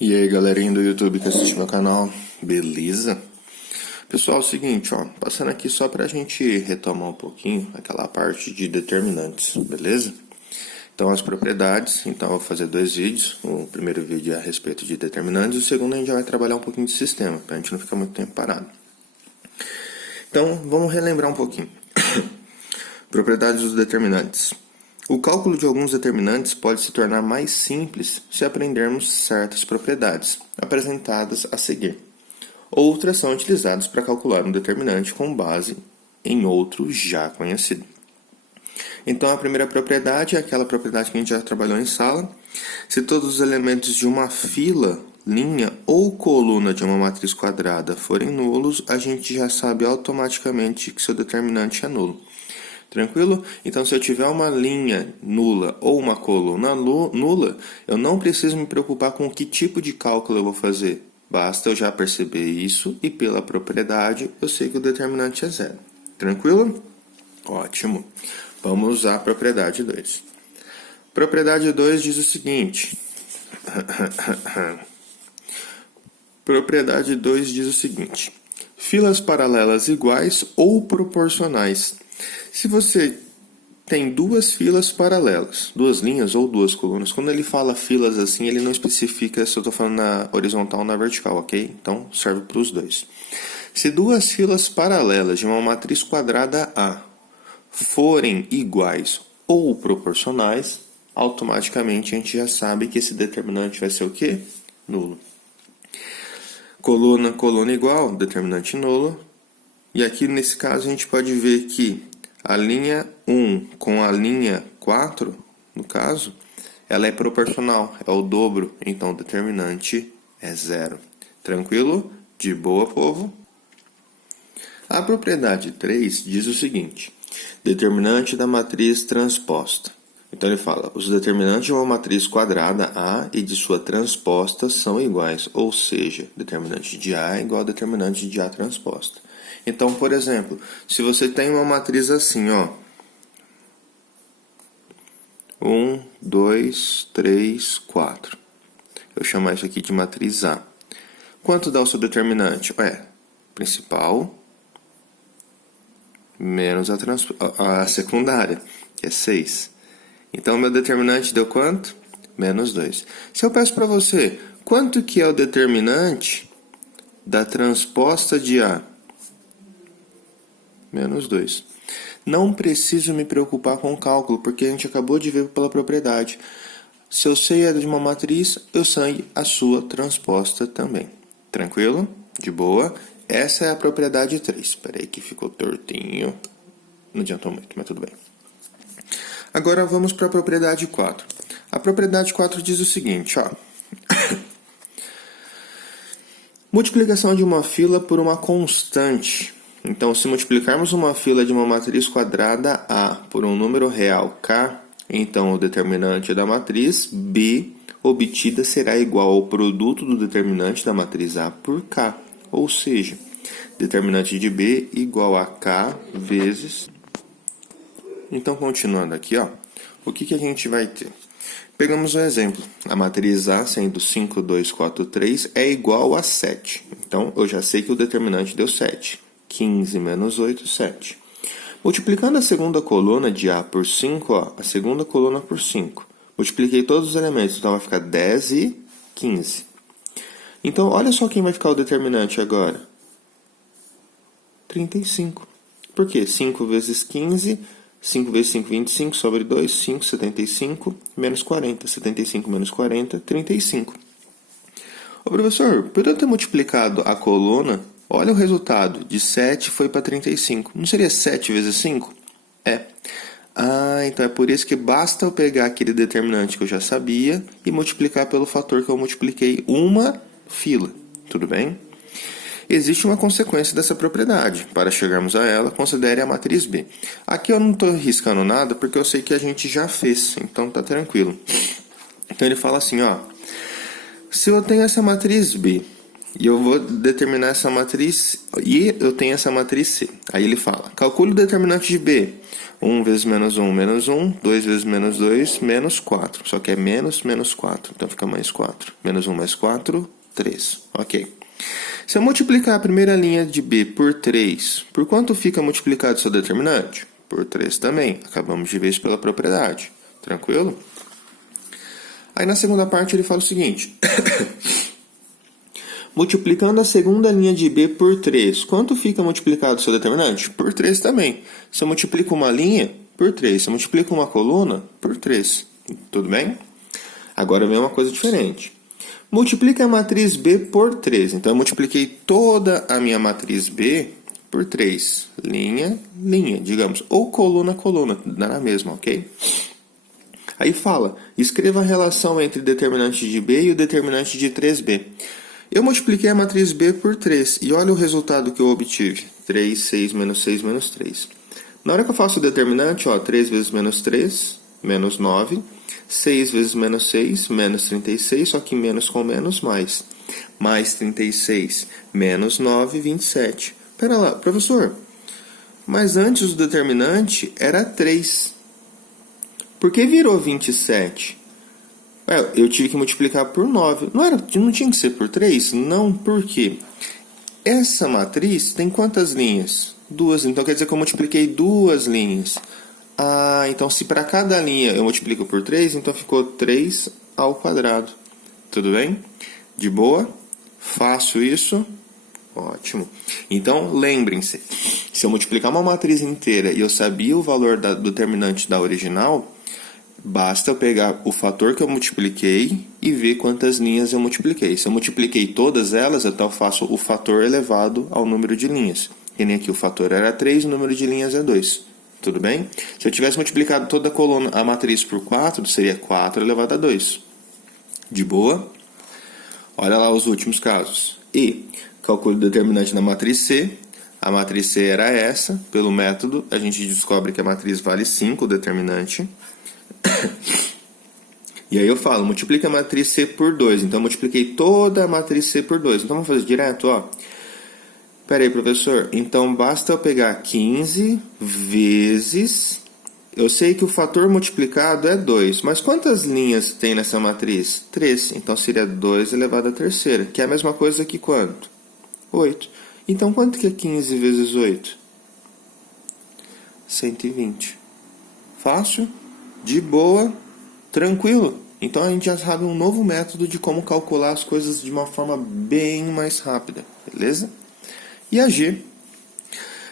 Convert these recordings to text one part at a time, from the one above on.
E aí, galerinha do YouTube que assiste meu canal, beleza? Pessoal, é o seguinte, ó, passando aqui só pra gente retomar um pouquinho aquela parte de determinantes, beleza? Então, as propriedades, então eu vou fazer dois vídeos, o primeiro vídeo é a respeito de determinantes e o segundo a gente já vai trabalhar um pouquinho de sistema, pra gente não ficar muito tempo parado. Então, vamos relembrar um pouquinho. Propriedades dos determinantes. O cálculo de alguns determinantes pode se tornar mais simples se aprendermos certas propriedades, apresentadas a seguir. Outras são utilizadas para calcular um determinante com base em outro já conhecido. Então, a primeira propriedade é aquela propriedade que a gente já trabalhou em sala. Se todos os elementos de uma fila, linha ou coluna de uma matriz quadrada forem nulos, a gente já sabe automaticamente que seu determinante é nulo. Tranquilo? Então, se eu tiver uma linha nula ou uma coluna nula, eu não preciso me preocupar com que tipo de cálculo eu vou fazer. Basta eu já perceber isso e pela propriedade eu sei que o determinante é zero. Tranquilo? Ótimo. Vamos usar a propriedade 2. Propriedade 2 diz o seguinte. Propriedade 2 diz o seguinte. Filas paralelas iguais ou proporcionais. Se você tem duas filas paralelas, duas linhas ou duas colunas, quando ele fala filas assim, ele não especifica se eu estou falando na horizontal ou na vertical, ok? Então, serve para os dois. Se duas filas paralelas de uma matriz quadrada A forem iguais ou proporcionais, automaticamente a gente já sabe que esse determinante vai ser o quê? Nulo. Coluna igual, determinante nulo. E aqui nesse caso a gente pode ver que a linha 1 com a linha 4, no caso, ela é proporcional, é o dobro, então o determinante é zero. Tranquilo? De boa, povo? A propriedade 3 diz o seguinte: determinante da matriz transposta. Então ele fala, os determinantes de uma matriz quadrada A e de sua transposta são iguais, ou seja, determinante de A é igual a determinante de A transposta. Então, por exemplo, se você tem uma matriz assim, ó, 1, 2, 3, 4. Eu chamo isso aqui de matriz A. Quanto dá o seu determinante? Principal menos a secundária, que é 6. Então, meu determinante deu quanto? Menos 2. Se eu peço para você, quanto que é o determinante da transposta de A? Menos 2. Não preciso me preocupar com o cálculo, porque a gente acabou de ver pela propriedade. Se eu sei a de uma matriz, eu sei a sua transposta também. Tranquilo? De boa? Essa é a propriedade 3. Espera aí que ficou tortinho. Não adiantou muito, mas tudo bem. Agora vamos para a propriedade 4. A propriedade 4 diz o seguinte, ó. Multiplicação de uma fila por uma constante. Então, se multiplicarmos uma fila de uma matriz quadrada A por um número real K, então o determinante da matriz B obtida será igual ao produto do determinante da matriz A por K. Ou seja, determinante de B igual a K vezes... Então, continuando aqui, ó, o que a gente vai ter? Pegamos um exemplo. A matriz A, sendo 5, 2, 4, 3, é igual a 7. Então, eu já sei que o determinante deu 7. 15 menos 8, 7. Multiplicando a segunda coluna de A por 5, ó, a segunda coluna por 5. Multipliquei todos os elementos, então vai ficar 10 e 15. Então, olha só quem vai ficar o determinante agora. 35. Por quê? 5 vezes 15, 5 vezes 5, 25, sobre 2, 5, 75, menos 40. 75 menos 40, 35. Ô professor, por eu ter multiplicado a coluna... Olha o resultado, de 7 foi para 35. Não seria 7 vezes 5? É. Então é por isso que basta eu pegar aquele determinante que eu já sabia e multiplicar pelo fator que eu multipliquei uma fila. Tudo bem? Existe uma consequência dessa propriedade. Para chegarmos a ela, considere a matriz B. Aqui eu não estou riscando nada porque eu sei que a gente já fez, então tá tranquilo. Então ele fala assim, ó. Se eu tenho essa matriz B... E eu vou determinar essa matriz, e eu tenho essa matriz C. Aí ele fala, calcule o determinante de B. 1 vezes menos 1, menos 1. 2 vezes menos 2, menos 4. Só que é menos, menos 4. Então fica mais 4. Menos 1 mais 4, 3. Ok. Se eu multiplicar a primeira linha de B por 3, por quanto fica multiplicado seu determinante? Por 3 também. Acabamos de ver isso pela propriedade. Tranquilo? Aí na segunda parte ele fala o seguinte. Multiplicando a segunda linha de B por 3, quanto fica multiplicado seu determinante? Por 3 também. Se eu multiplico uma linha, por 3. Se eu multiplico uma coluna, por 3. Tudo bem? Agora vem uma coisa diferente. Multiplique a matriz B por 3. Então eu multipliquei toda a minha matriz B por 3. Linha, linha, digamos. Ou coluna, coluna. Dá na mesma, ok? Aí fala, escreva a relação entre o determinante de B e o determinante de 3B. Eu multipliquei a matriz B por 3 e olha o resultado que eu obtive. 3, 6, menos 6, menos 3. Na hora que eu faço o determinante, ó, 3 vezes menos 3, menos 9. 6 vezes menos 6, menos 36, só que menos com menos, mais. Mais 36, menos 9, 27. Pera lá, professor, mas antes o determinante era 3. Por que virou 27? Eu tive que multiplicar por 9. Não tinha que ser por 3? Não, por quê? Essa matriz tem quantas linhas? 2. Então quer dizer que eu multipliquei 2 linhas. Ah, então se para cada linha eu multiplico por 3, então ficou 3 ao quadrado. Tudo bem? De boa? Faço isso? Ótimo. Então, lembrem-se, se eu multiplicar uma matriz inteira e eu sabia o valor do determinante da original, basta eu pegar o fator que eu multipliquei e ver quantas linhas eu multipliquei. Se eu multipliquei todas elas, então eu faço o fator elevado ao número de linhas. E nem aqui o fator era 3, o número de linhas é 2. Tudo bem? Se eu tivesse multiplicado toda a coluna, a matriz por 4, seria 4 elevado a 2. De boa? Olha lá os últimos casos. E calcule o determinante da matriz C. A matriz C era essa. Pelo método, a gente descobre que a matriz vale 5, o determinante. E aí eu falo, multiplica a matriz C por 2. Então eu multipliquei toda a matriz C por 2. Então vamos fazer direto, ó. Pera aí, professor. Então basta eu pegar 15 vezes... Eu sei que o fator multiplicado é 2, mas quantas linhas tem nessa matriz? 3. Então seria 2 elevado à terceira, que é a mesma coisa que quanto? 8. Então quanto que é 15 vezes 8? 120. Fácil? De boa? Tranquilo? Então a gente já sabe um novo método de como calcular as coisas de uma forma bem mais rápida, beleza? E a G?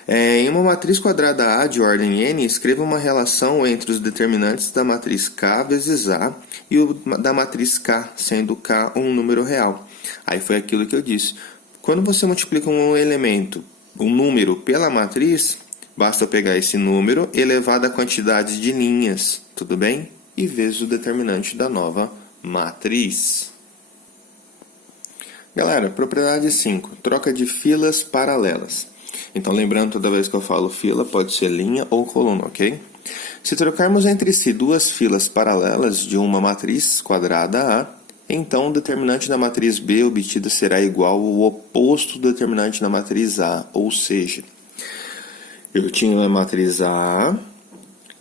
Em uma matriz quadrada A de ordem n, escreva uma relação entre os determinantes da matriz K vezes A e o da matriz K, sendo K um número real. Aí foi aquilo que eu disse. Quando você multiplica um elemento, um número, pela matriz, basta pegar esse número elevado à quantidade de linhas, tudo bem? E vezes o determinante da nova matriz. Galera, propriedade 5. Troca de filas paralelas. Então, lembrando, toda vez que eu falo fila, pode ser linha ou coluna, ok? Se trocarmos entre si duas filas paralelas de uma matriz quadrada A, então o determinante da matriz B obtida será igual ao oposto do determinante da matriz A, ou seja, eu tinha a matriz A,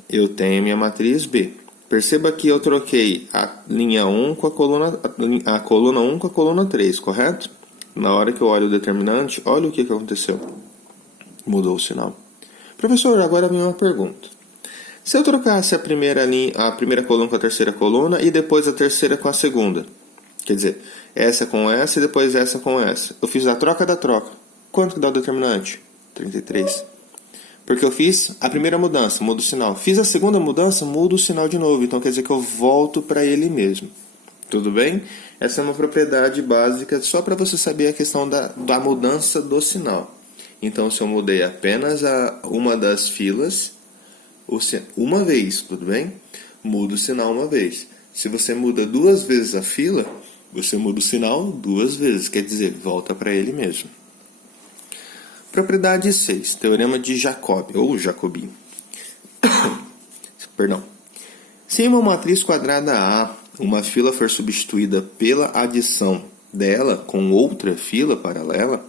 eu tenho a minha matriz B. Perceba que eu troquei a linha 1 com a coluna 1 com a coluna 3, correto? Na hora que eu olho o determinante, olha o que aconteceu. Mudou o sinal. Professor, agora vem uma pergunta. Se eu trocasse a primeira coluna com a terceira coluna e depois a terceira com a segunda, quer dizer, essa com essa e depois essa com essa, eu fiz a troca da troca. Quanto que dá o determinante? 33. Porque eu fiz a primeira mudança, mudo o sinal. Fiz a segunda mudança, mudo o sinal de novo. Então quer dizer que eu volto para ele mesmo. Tudo bem? Essa é uma propriedade básica só para você saber a questão da mudança do sinal. Então, se eu mudei apenas uma das filas, uma vez, tudo bem? Muda o sinal uma vez. Se você muda 2 vezes a fila, você muda o sinal 2 vezes. Quer dizer, volta para ele mesmo. Propriedade 6. Teorema de Jacobi, ou Jacobi. Perdão. Se em uma matriz quadrada A, uma fila for substituída pela adição dela com outra fila paralela,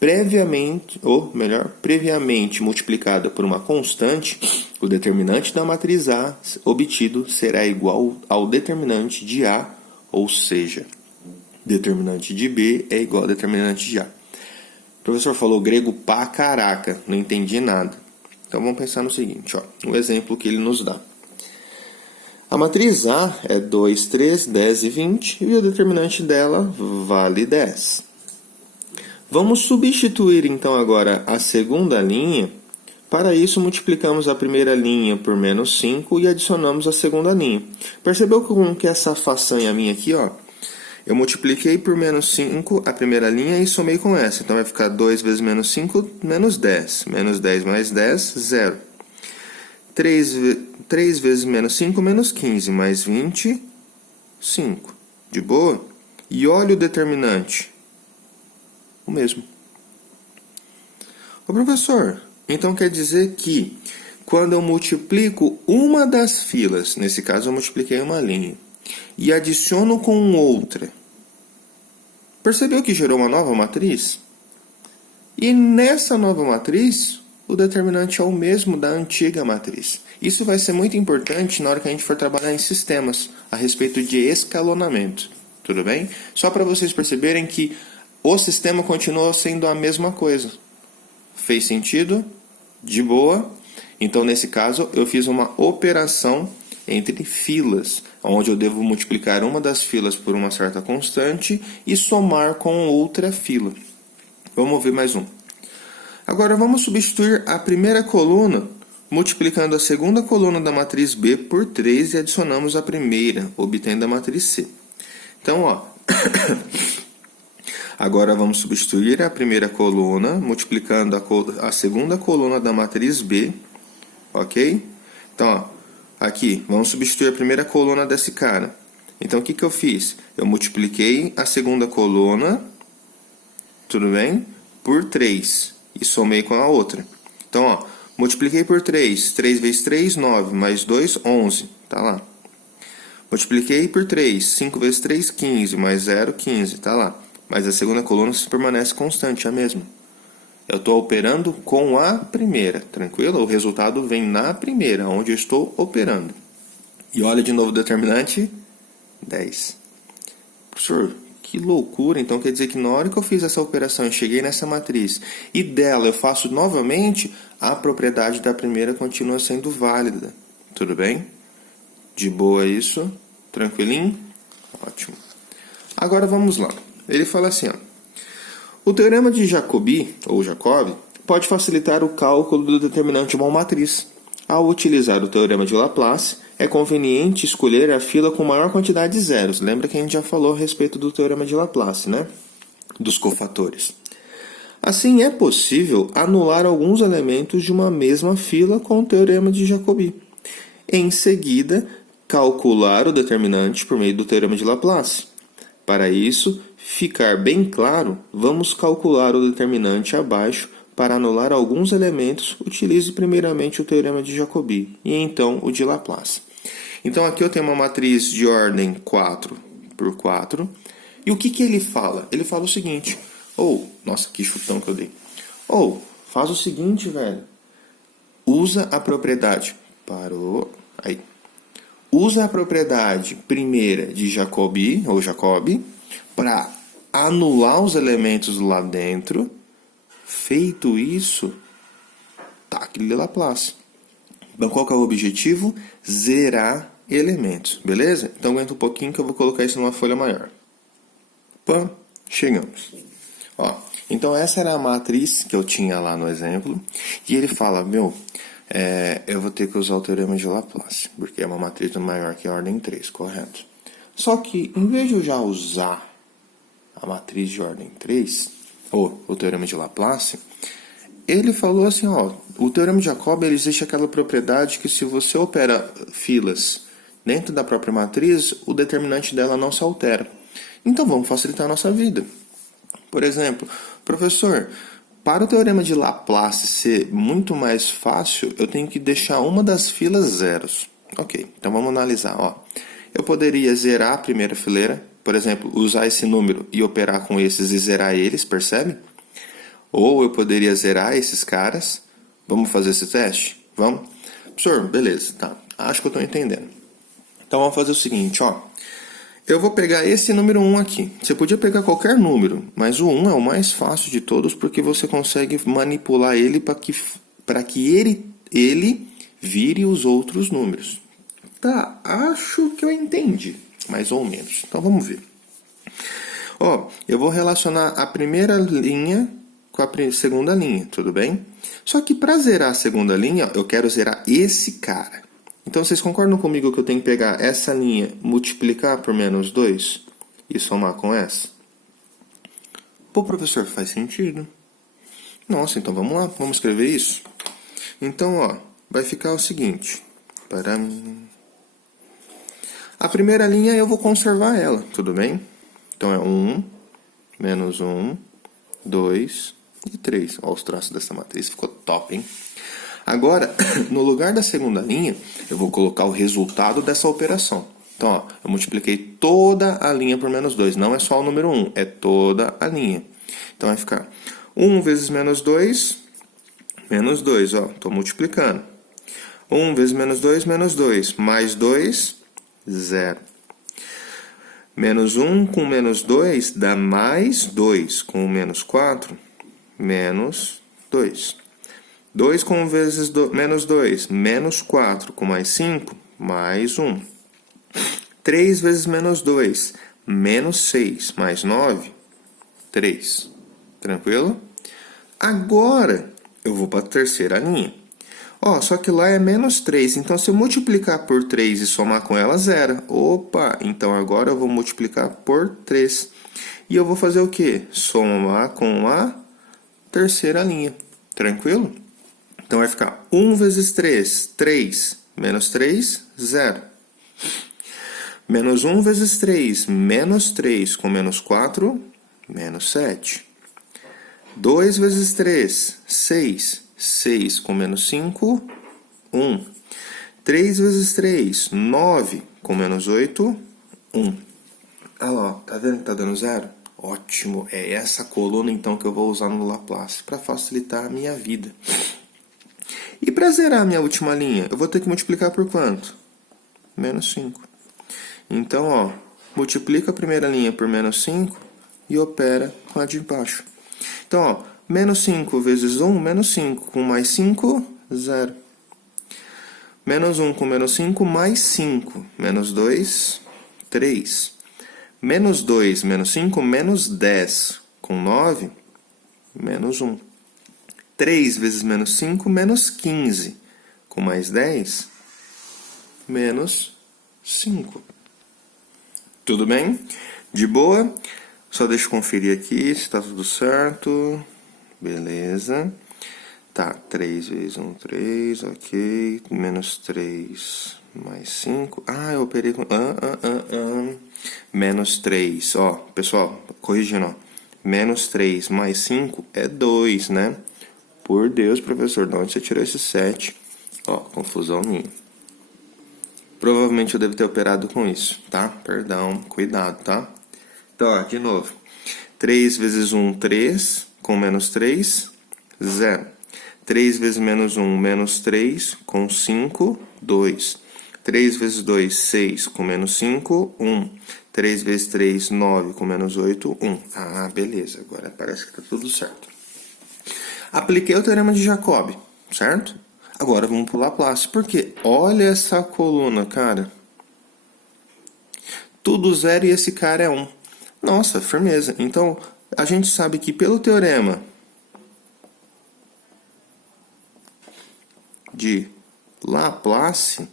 previamente multiplicada por uma constante, o determinante da matriz A obtido será igual ao determinante de A, ou seja, determinante de B é igual ao determinante de A. O professor falou grego pra caraca, não entendi nada. Então vamos pensar no seguinte, ó, um exemplo que ele nos dá. A matriz A é 2, 3, 10 e 20 e o determinante dela vale 10. Vamos substituir então agora a segunda linha. Para isso, multiplicamos a primeira linha por menos 5 e adicionamos a segunda linha. Percebeu como que essa façanha minha aqui, ó? Eu multipliquei por menos 5 a primeira linha e somei com essa. Então vai ficar 2 vezes menos 5, menos 10. Menos 10 mais 10, 0. 3 vezes menos 5, menos 15, mais 25. De boa? E olha o determinante. O mesmo. Ô professor, então quer dizer que quando eu multiplico uma das filas, nesse caso eu multipliquei uma linha, e adiciono com outra, percebeu que gerou uma nova matriz? E nessa nova matriz, o determinante é o mesmo da antiga matriz. Isso vai ser muito importante na hora que a gente for trabalhar em sistemas, a respeito de escalonamento. Tudo bem? Só para vocês perceberem que o sistema continua sendo a mesma coisa. Fez sentido? De boa? Então, nesse caso, eu fiz uma operação entre filas, onde eu devo multiplicar uma das filas por uma certa constante e somar com outra fila. Vamos ver mais um. Agora, vamos substituir a primeira coluna, multiplicando a segunda coluna da matriz B por 3 e adicionamos a primeira, obtendo a matriz C. Então, ó... Agora vamos substituir a primeira coluna, multiplicando a segunda coluna da matriz B, ok? Então, ó, aqui, vamos substituir a primeira coluna desse cara. Então, o que eu fiz? Eu multipliquei a segunda coluna, tudo bem? Por 3, e somei com a outra. Então, ó, multipliquei por 3, 3 vezes 3, 9, mais 2, 11, tá lá. Multipliquei por 3, 5 vezes 3, 15, mais 0, 15, tá lá. Mas a segunda coluna permanece constante, a mesma. Eu estou operando com a primeira, tranquilo? O resultado vem na primeira, onde eu estou operando. E olha de novo o determinante, 10. Professor, que loucura! Então quer dizer que na hora que eu fiz essa operação e cheguei nessa matriz, e dela eu faço novamente, a propriedade da primeira continua sendo válida. Tudo bem? De boa isso? Tranquilinho? Ótimo. Agora vamos lá. Ele fala assim, ó, o teorema de Jacobi, ou Jacobi, pode facilitar o cálculo do determinante de uma matriz. Ao utilizar o teorema de Laplace, é conveniente escolher a fila com maior quantidade de zeros. Lembra que a gente já falou a respeito do teorema de Laplace, né? Dos cofatores. Assim, é possível anular alguns elementos de uma mesma fila com o teorema de Jacobi. Em seguida, calcular o determinante por meio do teorema de Laplace. Para isso, ficar bem claro, vamos calcular o determinante abaixo. Para anular alguns elementos, utilize primeiramente o teorema de Jacobi e então o de Laplace. Então aqui eu tenho uma matriz de ordem 4 por 4. E o que ele fala? Ele fala o seguinte, nossa, que chutão que eu dei. Faz o seguinte, velho. Usa a propriedade. Parou. Aí. Usa a propriedade primeira de Jacobi, ou Jacobi, para anular os elementos lá dentro. Feito isso, taque de Laplace. Então, qual que é o objetivo? Zerar elementos, beleza? Então, aguenta um pouquinho que eu vou colocar isso numa folha maior. Pã, chegamos. Então, essa era a matriz que eu tinha lá no exemplo. E ele fala, eu vou ter que usar o teorema de Laplace, porque é uma matriz maior que a ordem 3, correto? Só que, em vez de eu já usar a matriz de ordem 3, ou o teorema de Laplace, ele falou assim, o teorema de Jacobi ele existe aquela propriedade que se você opera filas dentro da própria matriz, o determinante dela não se altera. Então vamos facilitar a nossa vida. Por exemplo, professor, para o teorema de Laplace ser muito mais fácil, eu tenho que deixar uma das filas zeros. Ok, então vamos analisar. Eu poderia zerar a primeira fileira, por exemplo, usar esse número e operar com esses e zerar eles, percebe? Ou eu poderia zerar esses caras. Vamos fazer esse teste? Vamos? Professor, beleza, tá. Acho que eu estou entendendo. Então vamos fazer o seguinte, ó. Eu vou pegar esse número 1 aqui. Você podia pegar qualquer número, mas o 1 é o mais fácil de todos porque você consegue manipular ele para que ele vire os outros números. Tá, acho que eu entendi, mais ou menos. Então vamos ver. Ó, eu vou relacionar a primeira linha com a segunda linha, tudo bem? Só que para zerar a segunda linha, eu quero zerar esse cara. Então, vocês concordam comigo que eu tenho que pegar essa linha, multiplicar por menos 2 e somar com essa? Pô, professor, faz sentido. Nossa, então vamos lá, vamos escrever isso? Então, ó, vai ficar o seguinte. A primeira linha eu vou conservar ela, tudo bem? Então é 1, menos 1, 2 e 3. Olha os traços dessa matriz, ficou top, hein? Agora, no lugar da segunda linha, eu vou colocar o resultado dessa operação. Então, ó, eu multipliquei toda a linha por menos 2. Não é só o número 1, é toda a linha. Então, vai ficar 1 vezes menos 2, menos 2, ó. Estou multiplicando. 1 vezes menos 2, mais 2, 0. Menos 1 com menos 2 dá mais 2. Com menos 4, menos 2. 2 com menos 2, menos 4, com mais 5, mais 1. 3 vezes menos 2, menos 6, mais 9, 3. Tranquilo? Agora, eu vou para a terceira linha. Ó, só que lá é menos 3, então se eu multiplicar por 3 e somar com ela, zero. Opa, então agora eu vou multiplicar por 3. E eu vou fazer o quê? Somar com a terceira linha. Tranquilo? Então, vai ficar 1 vezes 3, 3. Menos 3, 0. Menos 1 vezes 3, menos 3. Com menos 4, menos 7. 2 vezes 3, 6. 6 com menos 5, 1. 3 vezes 3, 9. Com menos 8, 1. Olha lá, tá vendo que tá dando 0? Ótimo, é essa coluna então que eu vou usar no Laplace para facilitar a minha vida. E para zerar a minha última linha, eu vou ter que multiplicar por quanto? Menos 5. Então, ó, multiplica a primeira linha por menos 5 e opera com a de baixo. Então, ó, menos 5 vezes 1, menos 5. Com mais 5, 0. Menos 1 com menos 5, mais 5. Menos 2, 3. Menos 2, menos 5, menos 10. Com 9, menos 1. 3 vezes menos 5, menos 15. Com mais 10, menos 5. Tudo bem? De boa? Só deixa eu conferir aqui se está tudo certo. Beleza. Tá, 3 vezes 1, 3, ok. Menos 3, mais 5. Ah, eu operei com... Menos 3, ó. Pessoal, corrigindo, ó. Menos 3 mais 5 é 2, né? Por Deus, professor, de onde você tirou esse 7? Ó, confusão minha. Provavelmente eu devo ter operado com isso, tá? Perdão, cuidado, tá? Então, ó, de novo. 3 vezes 1, 3. Com menos 3, 0. 3 vezes menos 1, menos 3. Com 5, 2. 3 vezes 2, 6. Com menos 5, 1. 3 vezes 3, 9. Com menos 8, 1. Ah, beleza. Agora parece que tá tudo certo. Apliquei o teorema de Jacobi, certo? Agora vamos para o Laplace. Por quê? Olha essa coluna, cara. Tudo 0 e esse cara é 1. Nossa, firmeza. Então, a gente sabe que pelo teorema de Laplace,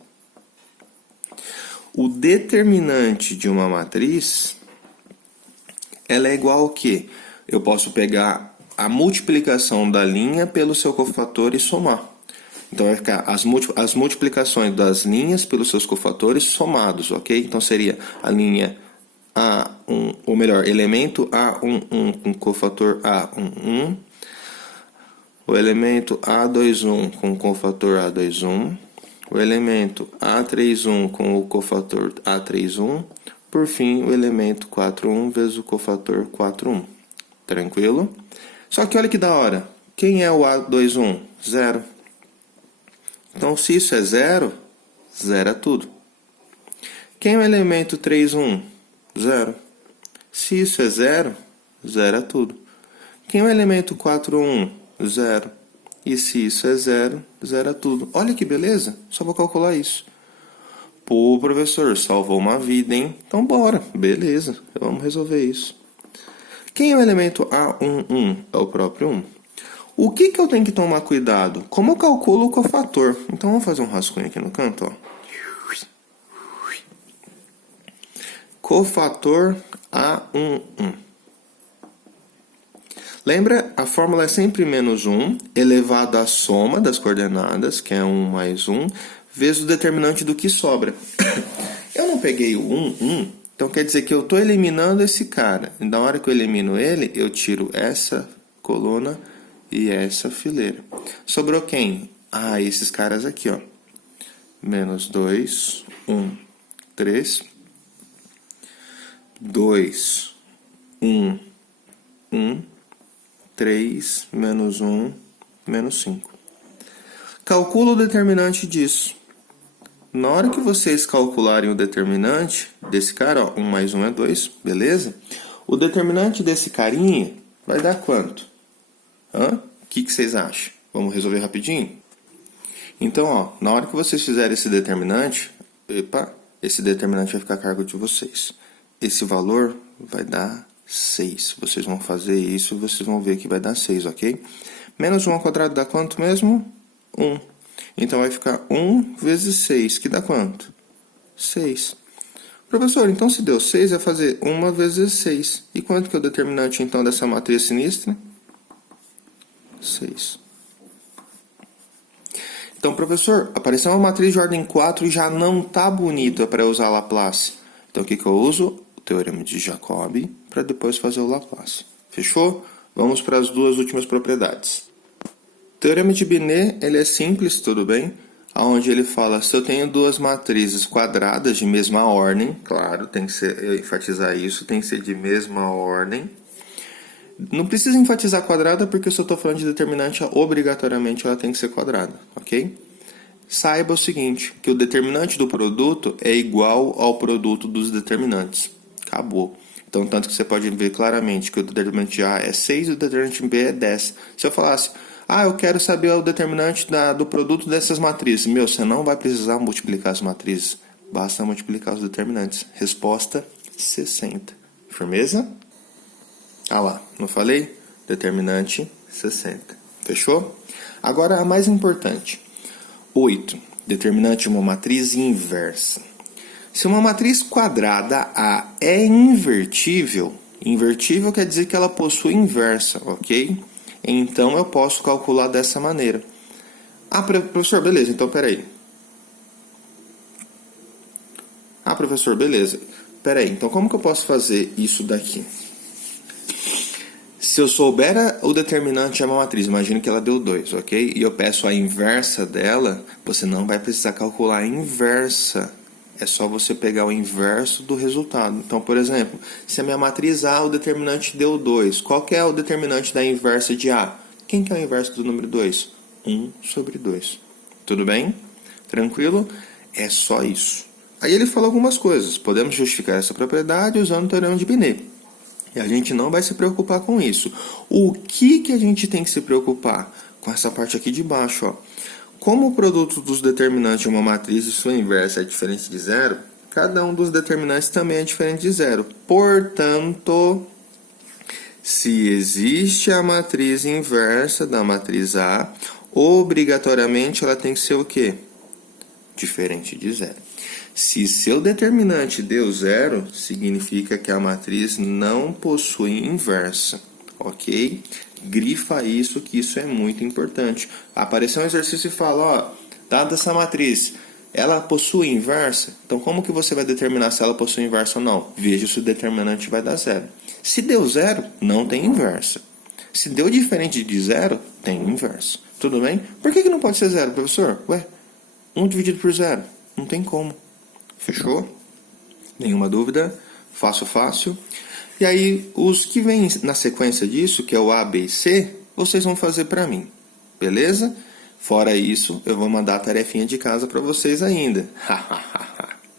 o determinante de uma matriz, ela é igual ao quê? Eu posso pegar a multiplicação da linha pelo seu cofator e somar. Então, vai ficar as multiplicações das linhas pelos seus cofatores somados, ok? Então, seria a linha A1, ou melhor, elemento A11 com cofator A11, o elemento A21 com o cofator A21, o elemento A31 com o cofator A31, por fim, o elemento 41 vezes o cofator 41. Tranquilo? Só que olha que da hora. Quem é o A21? Zero. Então, se isso é zero, zera tudo. Quem é o elemento 3,1? Zero. Se isso é zero, zera tudo. Quem é o elemento 4,1? Zero. E se isso é zero, zera tudo. Olha que beleza, só vou calcular isso. Pô, professor, salvou uma vida, hein? Então bora, beleza, vamos resolver isso. Quem é o elemento A11? É o próprio 1. O que eu tenho que tomar cuidado? Como eu calculo o cofator? Então vamos fazer um rascunho aqui no canto, ó. Cofator A11. Lembra? A fórmula é sempre menos 1, elevado à soma das coordenadas, que é 1 mais 1, vezes o determinante do que sobra. Eu não peguei o 1, então quer dizer que eu estou eliminando esse cara. E na hora que eu elimino ele, eu tiro essa coluna e essa fileira. Sobrou quem? Ah, esses caras aqui, ó. Menos 2, 1, 3, 2, 1, 1, 3, menos 1, menos 5. Calcula o determinante disso. Na hora que vocês calcularem o determinante desse cara, ó, 1 mais 1 é 2, beleza? O determinante desse carinha vai dar quanto? O que vocês acham? Vamos resolver rapidinho? Então, ó, na hora que vocês fizerem esse determinante, esse determinante vai ficar a cargo de vocês. Esse valor vai dar 6. Vocês vão fazer isso e vocês vão ver que vai dar 6, ok? Menos 1 ao quadrado dá quanto mesmo? 1. Então vai ficar 1 vezes 6, que dá quanto? 6. Professor, então se deu 6, é fazer 1 vezes 6. E quanto que é o determinante então dessa matriz sinistra? 6. Então, professor, apareceu uma matriz de ordem 4 e já não está bonita para usar Laplace. Então, o que eu uso? O teorema de Jacobi para depois fazer o Laplace. Fechou? Vamos para as duas últimas propriedades. O teorema de Binet, ele é simples, tudo bem? Onde ele fala, se eu tenho duas matrizes quadradas de mesma ordem, claro, tem que ser, eu enfatizar isso, tem que ser de mesma ordem. Não precisa enfatizar quadrada, porque se eu estou falando de determinante, obrigatoriamente ela tem que ser quadrada, ok? Saiba o seguinte, que o determinante do produto é igual ao produto dos determinantes. Acabou. Então, tanto que você pode ver claramente que o determinante A é 6 e o determinante B é 10. Se eu falasse, eu quero saber o determinante do produto dessas matrizes. Você não vai precisar multiplicar as matrizes. Basta multiplicar os determinantes. Resposta, 60. Firmeza? Lá, não falei? Determinante 60. Fechou? Agora a mais importante. 8. Determinante de uma matriz inversa. Se uma matriz quadrada A é invertível, invertível quer dizer que ela possui inversa, ok? Então eu posso calcular dessa maneira. Professor, beleza, então peraí. Professor, beleza. Peraí, então como que eu posso fazer isso daqui? Se eu souber o determinante de uma matriz, imagino que ela deu 2, ok? E eu peço a inversa dela, você não vai precisar calcular a inversa. É só você pegar o inverso do resultado. Então, por exemplo, se a minha matriz A, o determinante deu 2, qual que é o determinante da inversa de A? Quem que é o inverso do número 2? 1 sobre 2. Tudo bem? Tranquilo? É só isso. Aí ele falou algumas coisas. Podemos justificar essa propriedade usando o teorema de Binet. E a gente não vai se preocupar com isso. O que a gente tem que se preocupar? Com essa parte aqui de baixo, ó. Como o produto dos determinantes de uma matriz e sua inversa é diferente de zero, cada um dos determinantes também é diferente de zero. Portanto, se existe a matriz inversa da matriz A, obrigatoriamente ela tem que ser o quê? Diferente de zero. Se seu determinante deu zero, significa que a matriz não possui inversa, ok? Grifa isso, que isso é muito importante. Apareceu um exercício e fala, dada essa matriz, ela possui inversa? Então, como que você vai determinar se ela possui inversa ou não? Veja se o determinante vai dar zero. Se deu zero, não tem inversa. Se deu diferente de zero, tem inversa. Tudo bem? Por que não pode ser zero, professor? 1 dividido por zero. Não tem como. Fechou? Nenhuma dúvida? Fácil. E aí, os que vêm na sequência disso, que é o A, B e C, vocês vão fazer para mim, beleza? Fora isso, eu vou mandar a tarefinha de casa para vocês ainda.